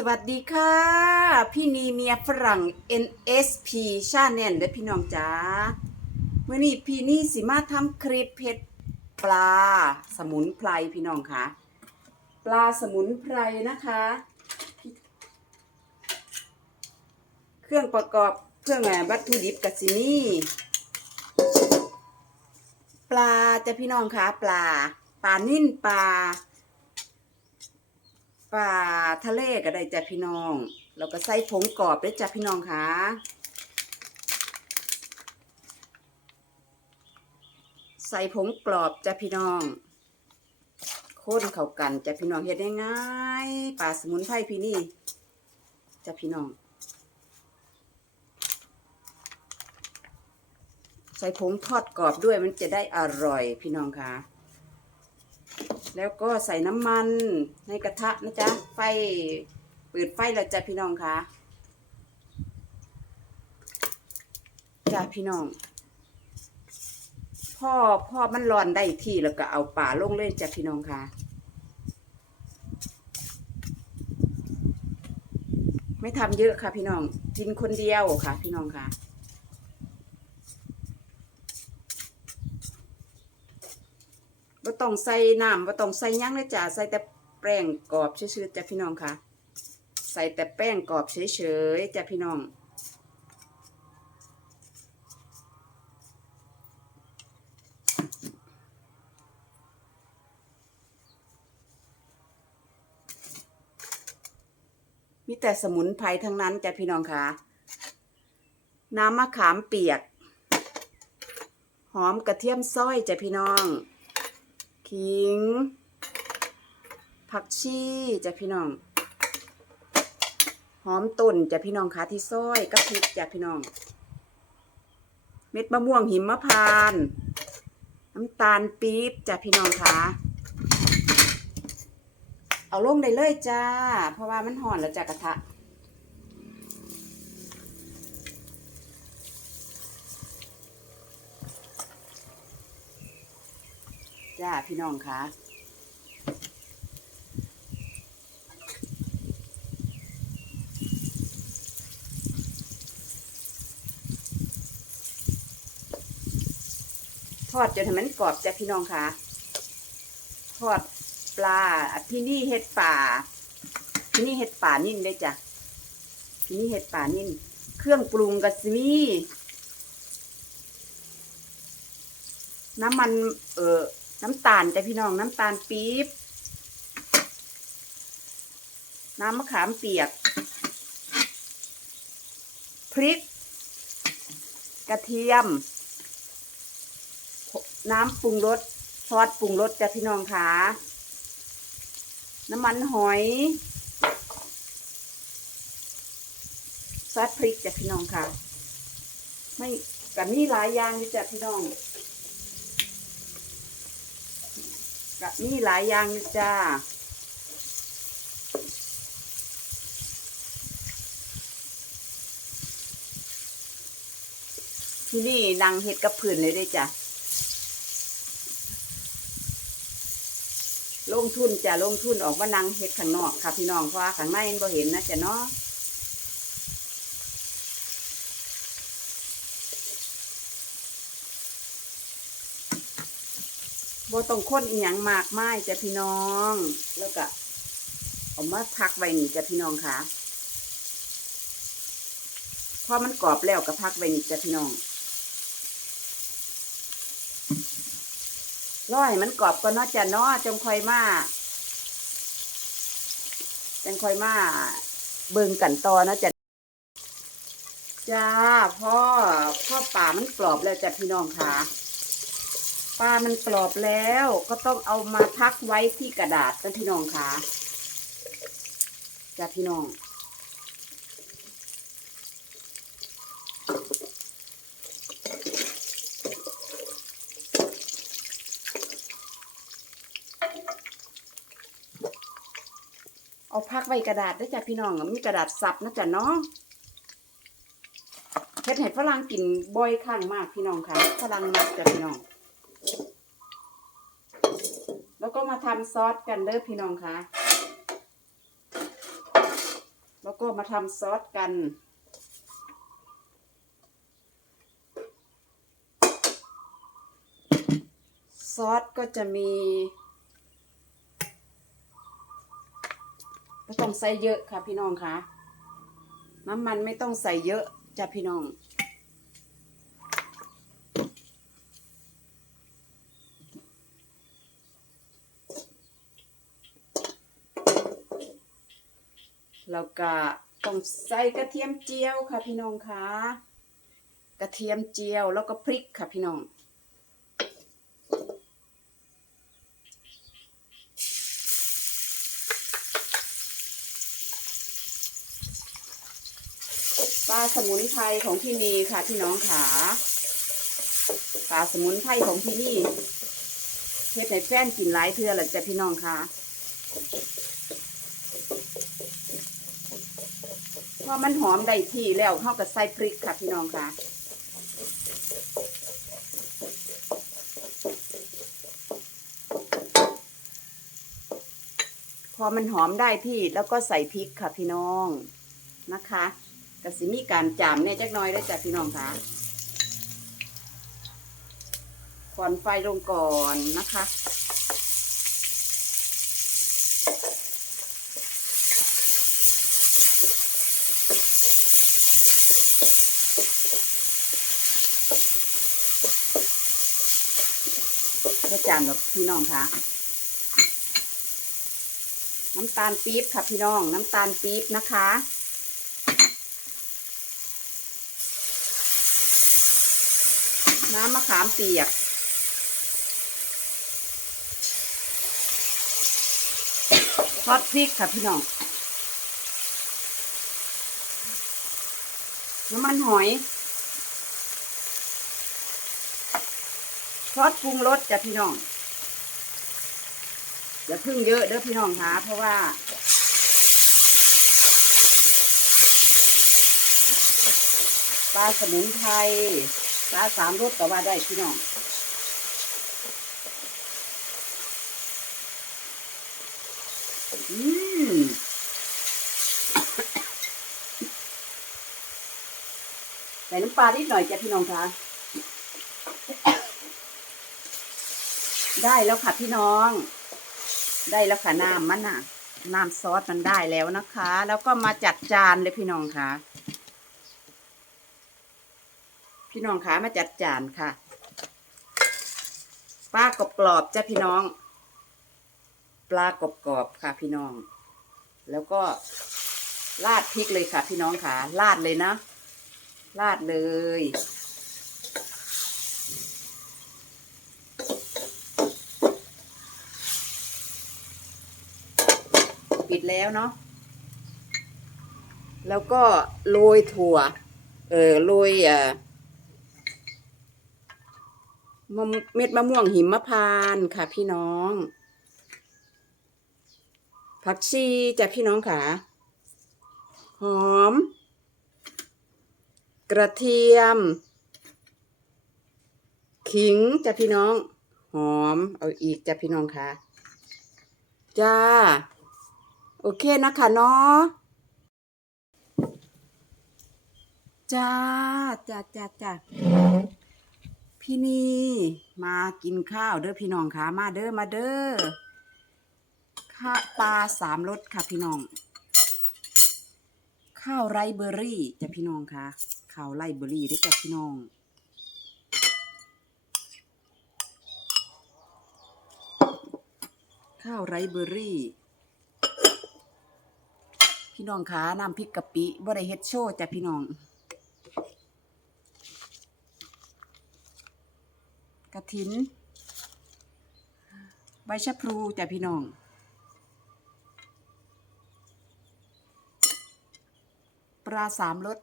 สวัสดีค่ะ พี่นีเมียฝรั่ง NSP ชาแนลและพี่น้องจ๋าเมื่อนี้พี่นี่สิมาทำคลิปเผ็ดปลาสมุนไพรพี่น้องคะปลาสมุนไพรนะคะ เครื่องประกอบเครื่องวัตถุดิบกัซินี่ปลาจะพี่น้องคะปลาปลานิ่นปลา ปลาทะเลก็ได้จ้ะพี่น้อง แล้วก็ใส่ผงกรอบด้วยจ้ะพี่น้องค่ะใส่ผงกรอบจ้ะพี่น้องข้นเข้ากันจ้ะพี่น้องเฮ็ดได้ง่ายปลาสมุนไพรพี่นี่จ้ะพี่น้อง ใส่ผงทอดกรอบด้วยมันจะได้อร่อยพี่น้องค่ะ แล้วก็ใส่น้ำมันในกระทะนะจ๊ะ ไฟเปิดไฟแล้วจ้ะพี่น้องคะจ้ะพี่น้อง พ่อพ่อมันร้อนได้ที่แล้วก็เอาป่าลงเลยจ้ะพี่น้องคะไม่ทำเยอะค่ะพี่น้อง กินคนเดียวค่ะ พี่น้องค่ะ ต้องใส่น้ำบ่ต้องใส่ยังเลยจ้ะใส่แต่แป้งกรอบเฉยๆจ้ะพี่น้องค่ะ ใส่แต่แป้งกรอบเฉยๆจ้ะพี่น้องมีแต่สมุนไพรทั้งนั้นจ้ะพี่น้องค่ะ น้ำมะขามเปียก หอมกระเทียมซอยจ้ะพี่น้อง ขิง ผักชีจ้ะพี่น้อง หอมต้นจ้ะพี่น้องคะที่ซอยกับพริกจ้ะพี่น้อง เม็ดมะม่วงหิมพานต์น้ำตาลปี๊บจ้ะพี่น้องคะเอาลงได้เลยจ้า เพราะว่ามันห่อนแล้วจ้ะกระทะ จ้าพี่น้องคะทอดจนให้มันกรอบจ้ะพี่น้องคะทอดปลาที่นี่เห็ดป่า ที่นี่เห็ดป่านิ่มเลยจ้ะที่นี่เห็ดป่านิ่มเครื่องปรุงกระซิมีน้ำมัน เออ น้ำตาลจ้ะพี่น้องน้ำตาลปี๊บ น้ำมะขามเปียก พริก กระเทียม น้ำปรุงรสซอสปรุงรสจ้ะพี่น้องค่ะน้ำมันหอยซอสพริกจ้ะพี่น้องค่ะ ไม่กับมีหลายอย่างจ้ะพี่น้อง ก็มีหลายอย่างอยู่จ้าที่นี่นางเห็ดกับผื่นเลยด้จ้ะ ลงทุนจ้ะลงทุนออกว่านางเห็ดข้างนอกค่ะพี่น้องเพราะข้างในมันบ่เห็นนะจ้ะเนาะ บ่ต้องค้นอีหยังมากมายจ้ะพี่น้อง แล้วก็เอามาพักไว้นี่จ้ะพี่น้องค่ะพอมันกรอบแล้วก็พักไว้นี่จ้ะพี่น้องรอให้มันกรอบก็เนาจะนาะจงคอยมาจังคอยมาเบิ่งกันต่อนาะจ้ะจ้าพ่อพ่อป่ามันกรอบแล้วจ้ะพี่น้องค่ะ ปลามันกรอบแล้วก็ต้องเอามาพักไว้ที่กระดาษนะพี่น้องค่ะจ้ะพี่น้อง เอาพักไว้กระดาษด้วยจ้ะพี่น้องมีกระดาษซับนะจ๊ะเนาะเฮ็ดให้ฝรั่งกินบ่อยครั้งมากพี่น้องค่ะฝรั่งมักจ้ะพี่น้อง แล้วก็มาทำซอสกันเด้อพี่น้องคะแล้วก็มาทำซอสกันซอสก็จะมีไม่ต้องใส่เยอะค่ะพี่น้องคะน้ำมันไม่ต้องใส่เยอะจ้ะพี่น้อง แล้วก็ต้องใส่กระเทียมเจียวค่ะพี่น้องค่ะ กระเทียมเจียวแล้วก็พริกค่ะพี่น้องปลาสมุนไพรของที่นี่ค่ะพี่น้องขาปลาสมุนไพรของที่นี่เฮ็ดในแฟนกินหลายเทื่อแหละจ้ะพี่น้องค่ะ พอมันหอมได้ที่แล้วเข้ากับใส่พริกค่ะพี่น้องค่ะพอมันหอมได้ที่แล้วก็ใส่พริกค่ะพี่น้องนะคะกสิมีการจามเนี่ยจักน้อยได้จ้ะพี่น้องค่ะก่อนไฟลงก่อนนะคะ ได้จานแบบพี่น้องคะน้ำตาลปี๊บค่ะพี่น้อง น้ำตาลปี๊บนะคะน้ำมะขามเปียกทอดพริกค่ะพี่น้อง น้ำมันหอย ซอสปรุงรสจ้ะพี่น้องอย่าพึ่งเยอะเด้อพี่น้องคะเพราะว่าปลาสมุนไพรปลาสามรสก็ว่าได้พี่น้องอืมใส่น้ำปลานิดหน่อยจ้ะพี่น้องคะ ได้แล้วค่ะพี่น้อง ได้แล้วค่ะน้ำมันน่ะน้ำซอสมันได้แล้วนะคะ แล้วก็มาจัดจานเลยพี่น้องค่ะ พี่น้องคะมาจัดจานค่ะปลากรอบๆจ้ะพี่น้อง ปลากรอบๆค่ะพี่น้อง แล้วก็ราดพริกเลยค่ะพี่น้องค่ะราดเลยนะราดเลย ปิดแล้วเนาะแล้วก็โรยถั่ว เออโรยเอ่อมะเม็ดมะม่วงหิมพานค่ะ พี่น้อง ผักชีจ้ะพี่น้องค่ะ หอม กระเทียม ขิงจ้ะพี่น้อง หอม เอาอีกจ้ะพี่น้องค่ะ จ้า โอเคนะคะเนาะจ้าจ้าจ้าจ้าพี่นี่ มากินข้าวเด้อพี่น้องค่ะ มาเด้อมาเด้อข้าปลาสามรสค่ะพี่น้อง ข้าวไรเบอร์รี่จ้ะพี่น้องค่ะ ข้าวไรเบอร์รี่ด้วยจ้ะพี่น้องข้าวไรเบอร์รี่ พี่น้องคะน้ำพริกกะปิบ่ได้เฮ็ดโชว์จ้ะพี่น้อง กระถิน ใบชะพลูจ้ะพี่น้องปลาสามรส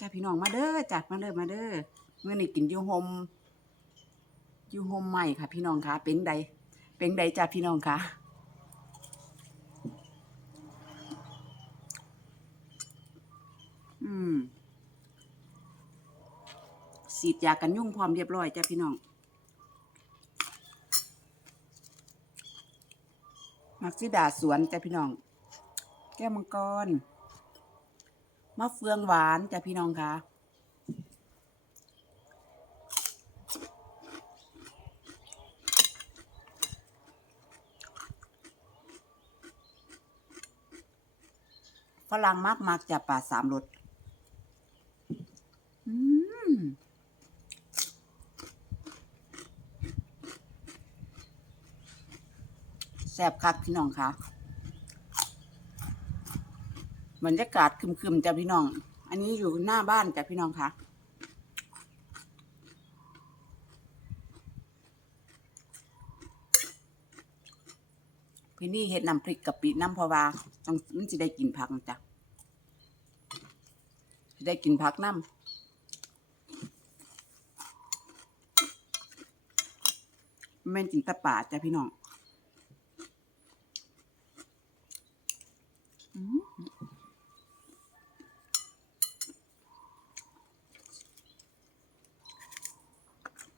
จ้ะพี่น้องมาเด้อจ้ะมาเด้อมาเด้อเมื่อนี้กินยูโฮมยูโฮมใหม่ค่ะ พี่น้องคะเป็นใดเป็นใดจ้ะพี่น้องคะ อืม สีดยากันยุ่งพร้อมเรียบร้อยจ้ะพี่น้องมักซิดาสวนจ้ะพี่น้อง แก้วมังกรมะเฟืองหวานจ้ะพี่น้องค่ะฝรั่งมากมากจะป่าสามรสอืม แซ่บคักพี่น้องคะบรรยากาศครึมๆจ้ะพี่น้อง อันนี้อยู่หน้าบ้านจ้ะพี่น้องคะพี่นี่เห็ดน้ำพริกกะปิน้ำพอวาต้องมันจะได้กินผักจ้ะได้กินผักน้ำแม่นกินตะป่าจ้ะพี่น้อง อืม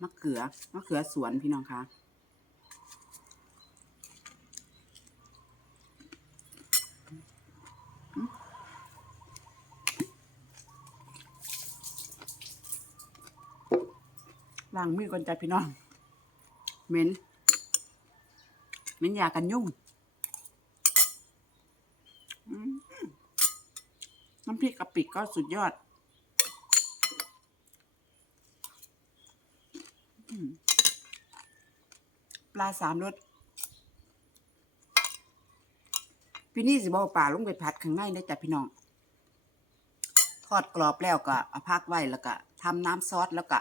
มะ เขือมะเขือสวนพี่น้องคะล้างมือก่อนจ้ะพี่น้องเหม็นเหม็นยากันยุ่งน้ำพริกกะปิก็สุดยอดอืม ปลาสามรสพี่นี่สิบอาปลาลงไปผัดข้างในได้จ้ะพี่น้อง ทอดกรอบแล้วก็เอาพักไว้แล้วก็ทำน้ำซอสแล้วก็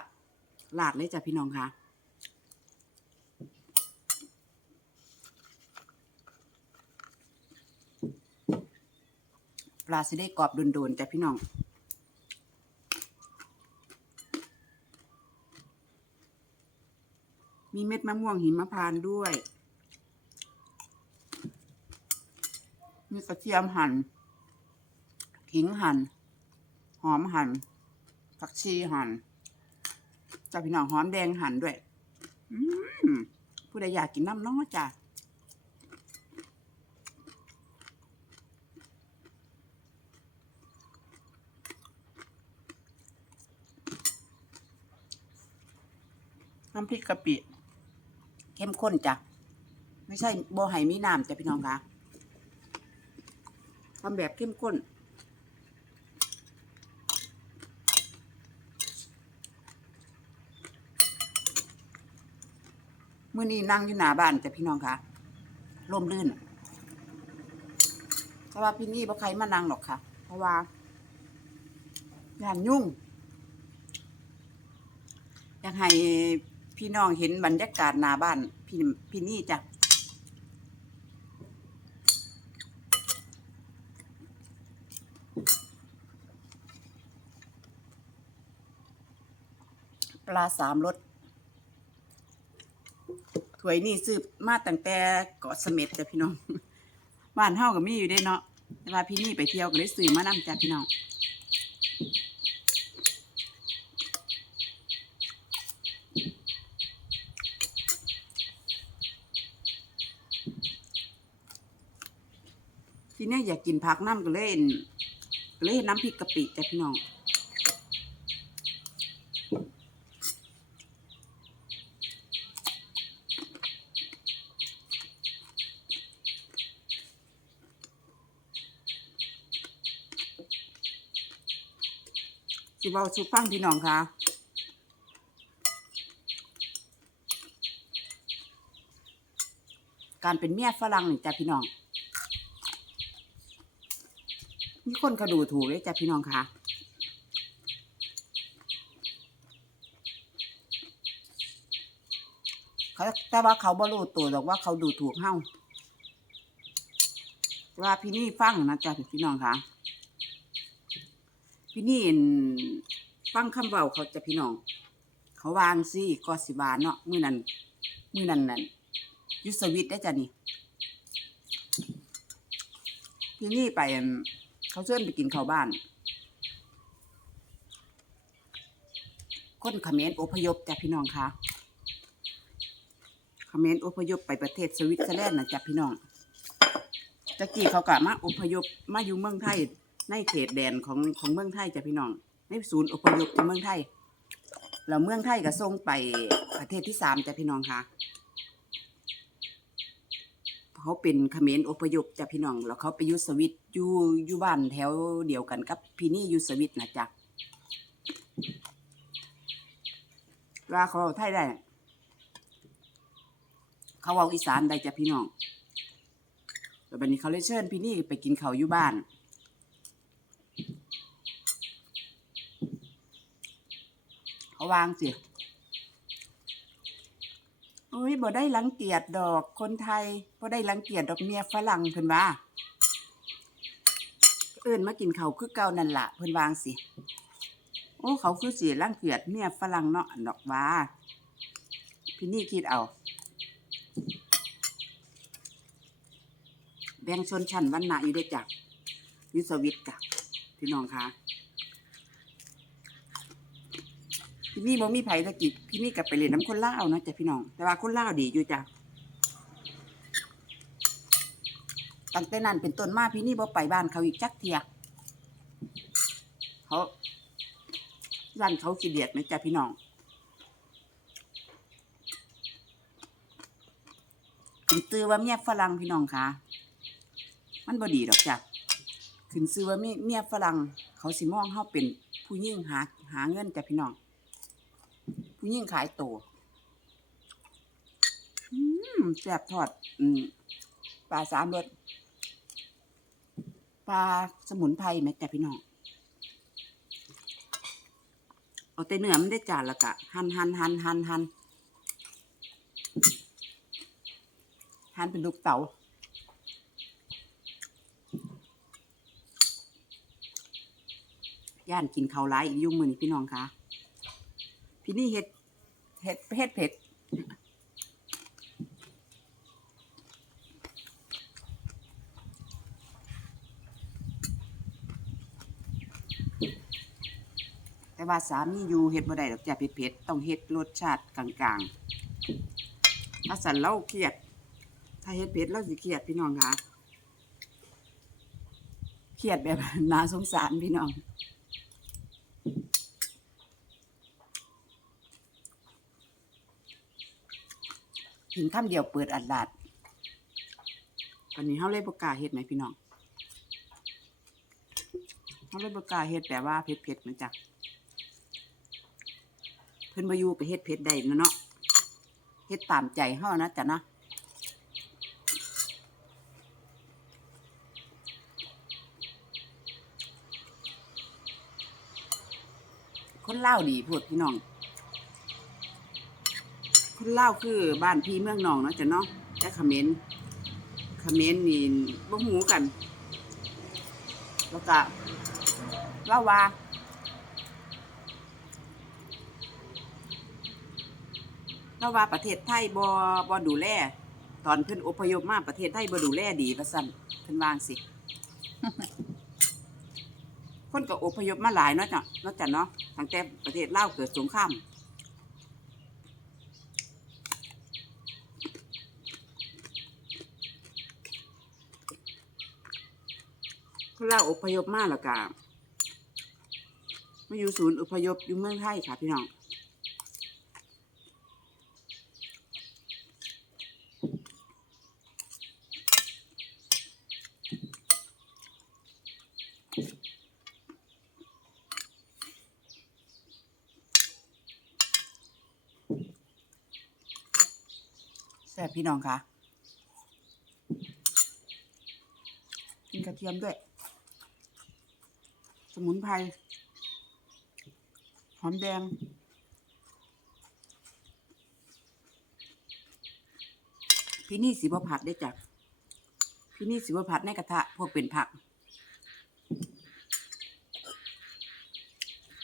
ราดเลยจ้ะพี่น้องค่ะปลาสิได้กรอบโดนๆจ้ะพี่น้อง มีเม็ดมะม่วงหิมพานต์ด้วย มีกระเทียมหั่น ขิงหั่น หอมหั่น ผักชีหั่นจ้ะพี่น้องหอมแดงหั่นด้วยผู้ใดอยากกินน้ำน้อจ้ะน้ำพริกกะปิ เข้มข้นจ้ะ ไม่ใช่โบไห่มีน้ำจ้ะพี่น้องคะทำแบบเข้มข้น เมื่อนี้นั่งอยู่หน้าบ้านจ้ะพี่น้องคะร่มรื่นเพราะว่าพี่นี่บ่ใครมานั่งหรอกค่ะ เพราะว่าย่านยุ่ง อยากให้ พี่น้องเห็นบรรยากาศหน้าบ้าน พี่พี่นี่จ้ะปลาสามรสถ้วยนี่ซื้อมาตั้งแต่เกาะเสม็ดจ้ะพี่น้องบ้านเฮาก็มีอยู่เด้เนาะแต่ว่าพี่นี่ไปเที่ยวก็เลยซื้อมานำจ้ะพี่น้อง ที่นี้อยากกินผักน้ำก็เล่นก็เลยเฮ็ดน้ำพริกกะปิจ้ะพี่น้องสิเว้าสุฟังพี่น้องค่ะการเป็นเมียฝรั่งนี่จ้ะพี่น้อง มี คนเขาดูถูกเลยจ้ะพี่น้องค่ะเขาแต่ว่าเขาบ่รู้ตัวหรอกว่าเขาดูถูกเฮาว่าพี่นี่ฟังนะจ้ะพี่น้องค่ะ พี่นี่ฟังคำเว้าเขาจะพี่น้อง เขาวางสิก็สิบานเนาะมือนั้นมือนั้นนั่นยุสวิตได้จ้ะนี่พี่นี่ไปอ่ เขาเชิญไปกินข้าวบ้าน คนเขมรอพยพจ้ะพี่น้องคะเขมรอพยพไปประเทศสวิตเซอร์แลนด์นะจ้ะพี่น้องตะกี้เขากะมาอพยพมาอยู่เมืองไทยในเขตแดนของของเมืองไทยจ้ะพี่น้องในศูนย์อพยพที่เมืองไทยแล้วเมืองไทยก็ส่งไปประเทศที่สามจ้ะพี่น้องคะ เขาเป็นเขมรอพยพจ้ะพี่น้อง แล้วเขาไปอยุสวิตอยู่อยู่บ้านแถวเดียวกันกับพี่นี่อยุสวิตนะจ๊ะว่าเขาเอาไทยได้ เขาเอาอีสานได้จ้ะพี่น้องแล้วบัดนี้เขาเลยเชิญพี่นี่ไปกินข้าวอยู่บ้านเขาวางสิ โอ้ยบ่ได้รังเกียจดอกคนไทยบ่ได้รังเกียจดอกเมียฝรั่งเพิ่นว่า เอิ้นมากินเขาคือเก่านั่นละเพิ่นวางสิโอ้เขาคือสิรังเกียจเมียฝรั่งเนาะดอกว่าพี่นี่คิดเอา แบ่งชนชั้นวรรณะอยู่ด้วยจ้ะอยุสวิตจ้ะพี่น้องคะ พี่นี่บ่มีไผตะกี้พี่นี่กลับไปเรียนน้ำคนลาวเนาะจ้ะพี่น้อง แต่ว่าคนเลาวดีอยู่จ้ะตั้งแต่นั้นเป็นต้นมาพี่นี่บ่ไปบ้านเขาอีกจักเทียเขาร้านเขาขี้เดียดไหมจ้ะพี่น้องขึ้นซื้อว่าเมียฝรั่งพี่น้องคะมันบ่ดีดอกจ้ะขึ้นซื้อว่าเมียเมียฝรั่ง เขาสิมองเฮาเป็นผู้ยิ่งหาหาเงินจ้ะพี่น้อง ผู้ยิ่งขายโตวอืมแซ่บทอดอืมปลาสามรสปลาสมุนไพรแม่จ้ะพี่น้องเอาแต่เนื้อมันได้จานละกะหั่นหั่นหั่นหั่นหั่นทานเป็นลูกเต๋าย่านกินเขาวร้ายอียุ่งมือนี่พี่น้องคะ พี่นี่เห็ดเห็ดเห็ดเผ็ดแต่ว่าสามีอยู่เห็ดบ่ได้ดอกจ้ะเผ็ดๆต้องเห็ดรสชาติกลางๆถ้าสันเล่าเครียด ถ้าเฮ็ดเผ็ดเราสิเครียดพี่น้องคะเครียดแบบน่าสงสารพี่น้อง กินคำเดียวเปิดอัดลาดตอนนี้เฮาเลยบ่กล้าเฮ็ดไหมพี่น้องเฮาเลยบ่กล้าเฮ็ดแต่ว่าเผ็ดๆมันจักเพิ่นบ่อยู่ก็เฮ็ดเผ็ดได้นะเนาะเฮ็ดตามใจเฮานะจ๊ะนะคนเล่าดีพูดพี่น้อง คนเล่าคือบ้านพี่เมืองน้องเนาะจ๊ะเนาะแต่เขมรเขมรนี่บ่หูกัน แล้วก็เล่าว่าเราว่าประเทศไทยบ่บ่ดูแลตอนเพิ่นอพยพมาประเทศไทยบ่ดูแลดีว่าซั่นเพิ่นวางสิคนก็อพยพมาหลายเนาะจ้ะเนาะจ้ะเนาะตั้งแต่ประเทศลาวเกิดสงคราม คนลาวอพยพมาแล้วก็มาอยู่ศูนย์อพยพอยู่เมืองไทยค่ะพี่น้องแซ่บพี่น้องคะกินกระเทียมด้วย มุนไพรหอมแดง พี่นี่สีบผัดได้จ้ะพี่นี่สีบผัดในกระทะพวกเป็นผัก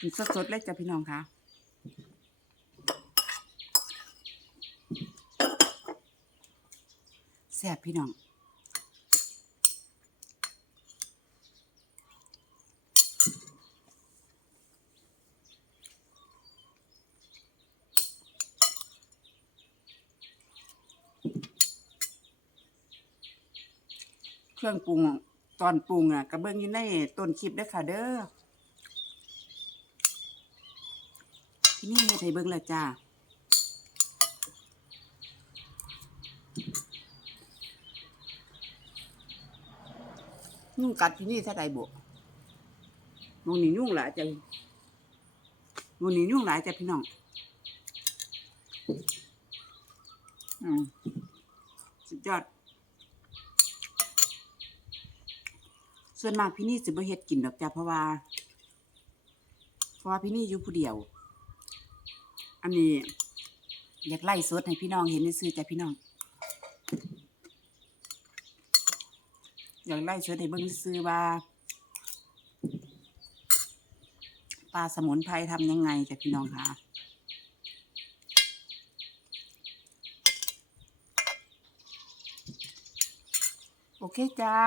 กินสดๆเลยจ้ะพี่น้องคะแซ่บพี่น้อง เครื่องปรุงตอนปรุงอะกระเบื้องอยู่ในต้นคลิปด้อค่ะ เด้อที่นี่เฮ็ดให้เบิ่งและจ้ายุ่งกัดที่นี่ถ้าใดบุมองนี่ยุ่งหลายจ้ะมองนี่ยุ่งหลายจ้ะพี่น้อง อืมสุดยอด ส่วนมากพี่นี่สิบ่เฮ็ดกินดอกจ้ะเพราะว่า เพราะว่าพี่นี่อยู่ผู้เดียว อันนี้ อยากไล่สดให้พี่น้องเห็นซื่อจ้ะพี่น้อง อยากไล่สดให้เบิ่งซื่อว่าปลาสมุนไพรทำยังไงจ้ะพี่น้องคะโอเคจ้า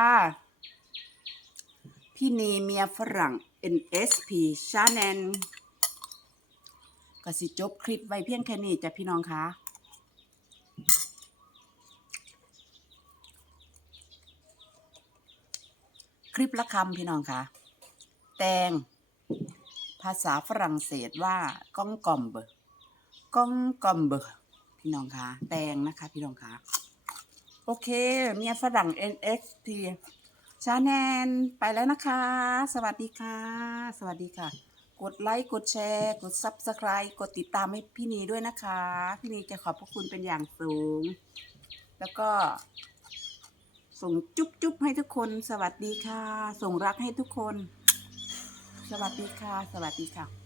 พี่เนเมียฝรั่ง NSP Channel ก็สิจบคลิปไว้เพียงแค่นี้จ้ะพี่น้องคะคลิปละคำพี่น้องคะแตง ภาษาฝรั่งเศสว่าก้องกอมเบอร์ก้องกอมเบอร์พี่น้องคะแตงนะคะ พี่น้องคะโอเค เมียฝรั่ง NXT ชาแนลไปแล้วนะคะ สวัสดีค่ะ สวัสดีค่ะ กดไลค์กดแชร์ กด Subscribe กดติดตามให้พี่นีด้วยนะคะ พี่นีจะขอบพระคุณเป็นอย่างสูง แล้วก็ ส่งจุ๊บจุ๊บให้ทุกคน สวัสดีค่ะ ส่งรักให้ทุกคน สวัสดีค่ะ สวัสดีค่ะ